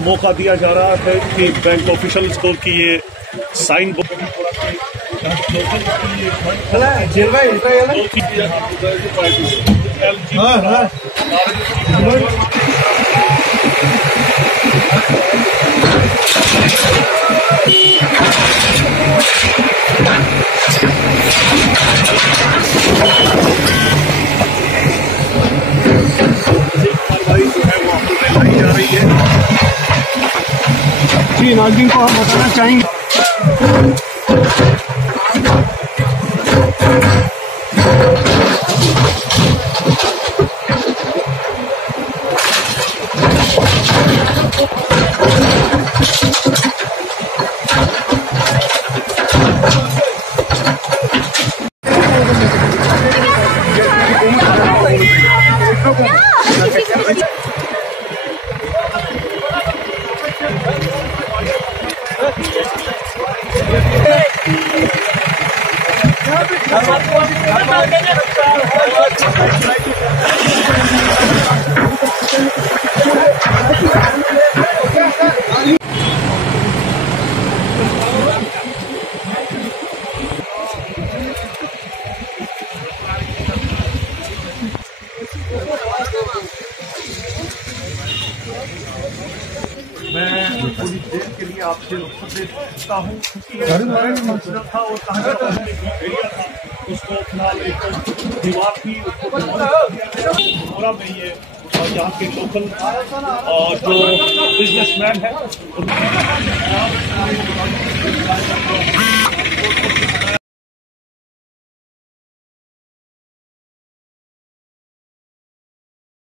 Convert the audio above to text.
मौका दिया जा रहा है कि बैंक ऑफिशियल्स को कि ये साइन बोर्ड जी नाज़रीन को हम बताना चाहेंगे थोड़ी देर के लिए आपसे रुखसत दे सकता हूँ क्योंकि था और एरिया था उसको फिलहाल एक दीवार थी उसको में ये और यहाँ के लोकल और जो बिजनेसमैन है